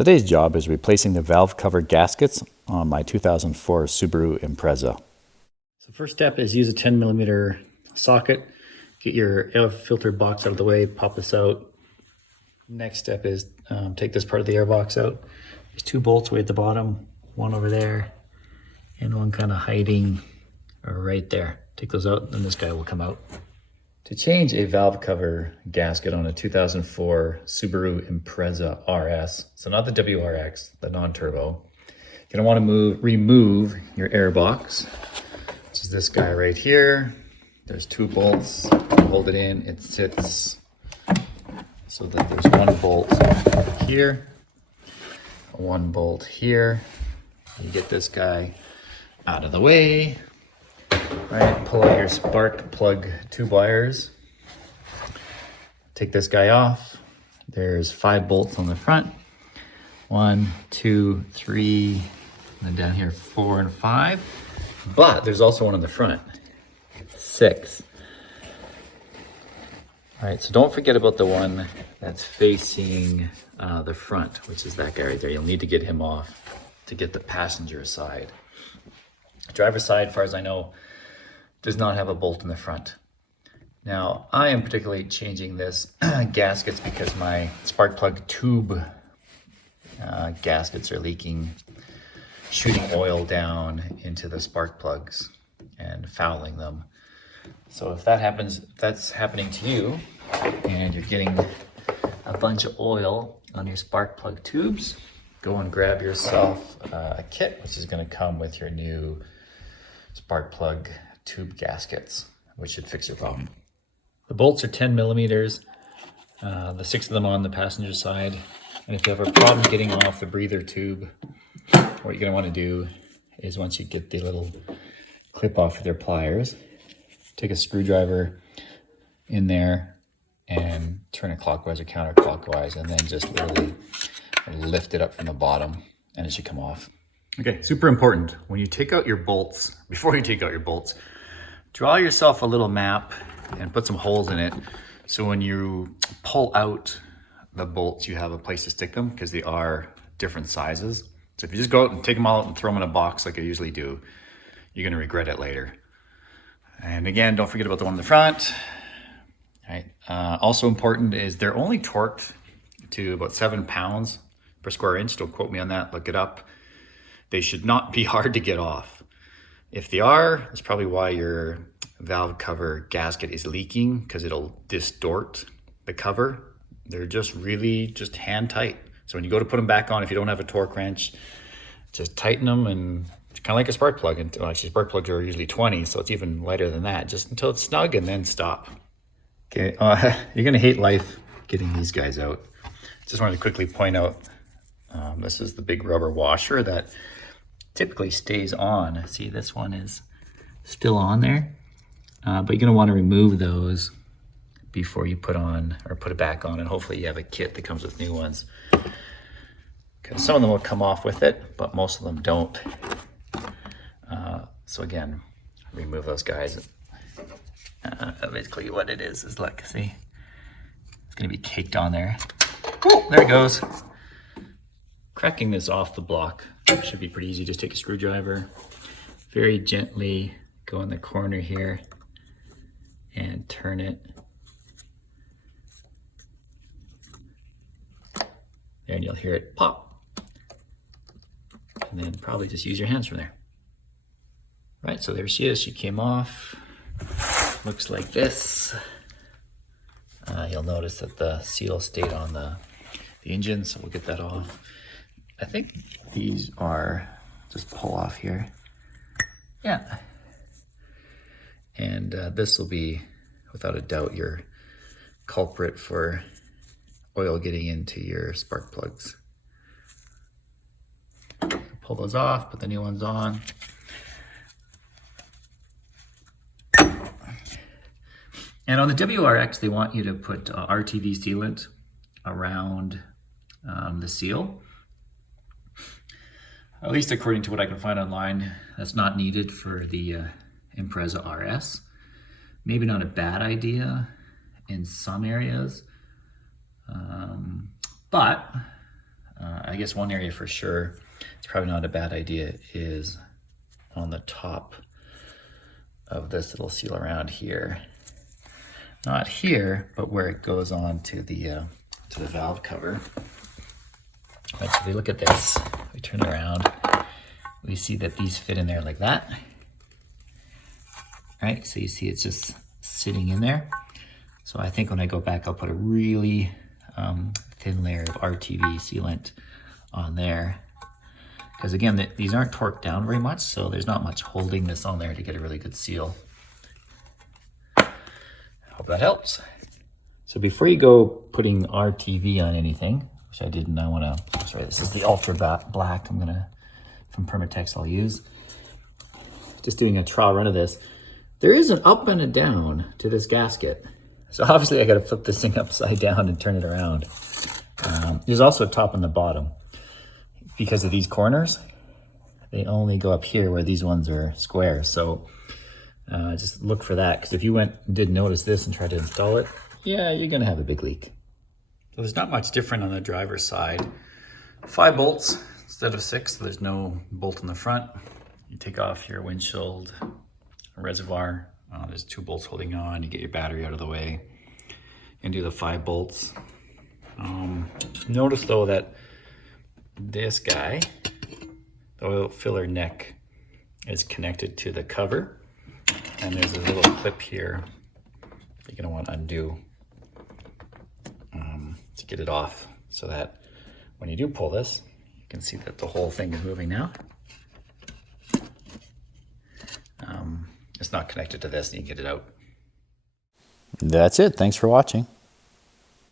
Today's job is replacing the valve cover gaskets on my 2004 Subaru Impreza. So first step is use a 10mm socket. Get your air filter box out of the way, pop this out. Next step is take this part of the air box out. There's two bolts way at the bottom, one over there, and one kind of hiding right there. Take those out, and this guy will come out. To change a valve cover gasket on a 2004 Subaru Impreza RS, so not the WRX, the non-turbo, you're gonna want to remove your air box, which is this guy right here. There's two bolts, you hold it in, it sits so that there's one bolt here, one bolt here. You get this guy out of the way. Right, pull out your spark plug tube wires. Take this guy off. There's 5 bolts on the front. 1, 2, 3, and then down here 4 and 5. But there's also one on the front. 6. All right, so don't forget about the one that's facing the front, which is that guy right there. You'll need to get him off to get the passenger side. Driver's side, as far as I know, does not have a bolt in the front. Now, I am particularly changing this gaskets because my spark plug tube gaskets are leaking, shooting oil down into the spark plugs and fouling them. So if that happens, if that's happening to you and you're getting a bunch of oil on your spark plug tubes, go and grab yourself a kit, which is going to come with your new spark plug tube gaskets, which should fix your problem. The bolts are 10mm, the 6 of them on the passenger side. And if you have a problem getting off the breather tube, what you're going to want to do is, once you get the little clip off with your pliers, take a screwdriver in there and turn it clockwise or counterclockwise, and then just literally lift it up from the bottom and it should come off. Okay, super important. When you take out your bolts, before you take out your bolts, draw yourself a little map and put some holes in it. So when you pull out the bolts, you have a place to stick them, because they are different sizes. So if you just go out and take them all out and throw them in a box like I usually do, you're gonna regret it later. And again, don't forget about the one in the front. All right. Also important is they're only torqued to about 7 pounds per square inch. Don't quote me on that, look it up. They should not be hard to get off. If they are, that's probably why your valve cover gasket is leaking, because it'll distort the cover. They're just really just hand tight. So when you go to put them back on, if you don't have a torque wrench, just tighten them, and it's kind of like a spark plug. And well, actually, spark plugs are usually 20, so it's even lighter than that, just until it's snug, and then stop. Okay, you're gonna hate life getting these guys out. Just wanted to quickly point out, this is the big rubber washer that typically stays on. See, this one is still on there, but you're gonna wanna remove those before you put on or put it back on, and hopefully you have a kit that comes with new ones, because some of them will come off with it, but most of them don't. So again, remove those guys. Basically what it is look, see, it's gonna be caked on there. Oh, there it goes. Cracking this off the block should be pretty easy. Just take a screwdriver, very gently go in the corner here and turn it. There, and you'll hear it pop. And then probably just use your hands from there. Right, so there she is, she came off. Looks like this. You'll notice that the seal stayed on the engine, so we'll get that off. I think these are, just pull off here. Yeah. And this will be, without a doubt, your culprit for oil getting into your spark plugs. Pull those off, put the new ones on. And on the WRX, they want you to put RTV sealant around the seal. At least according to what I can find online, that's not needed for the Impreza RS. Maybe not a bad idea in some areas, but guess one area for sure, it's probably not a bad idea, is on the top of this little seal around here. Not here, but where it goes on to the valve cover. Right, so if we look at this, we turn around, we see that these fit in there like that. Right, so you see it's just sitting in there. So I think when I go back, I'll put a really thin layer of RTV sealant on there. Because again, these aren't torqued down very much, so there's not much holding this on there to get a really good seal. I hope that helps. So before you go putting RTV on anything, which I didn't, I want to, sorry, this is the Ultra Black from Permatex I'll use. Just doing a trial run of this. There is an up and a down to this gasket. So obviously I got to flip this thing upside down and turn it around. There's also a top and the bottom. Because of these corners, they only go up here where these ones are square. So just look for that, because if you didn't notice this and tried to install it, yeah, you're gonna have a big leak. So there's not much different on the driver's side. 5 bolts instead of 6, so there's no bolt in the front. You take off your windshield reservoir, there's 2 bolts holding on, you get your battery out of the way, and do the 5 bolts. Notice though that this guy, the oil filler neck, is connected to the cover, and there's a little clip here you're going to want to undo to get it off, so that when you do pull this, you can see that the whole thing is moving now. It's not connected to this, and you can get it out. That's it. Thanks for watching.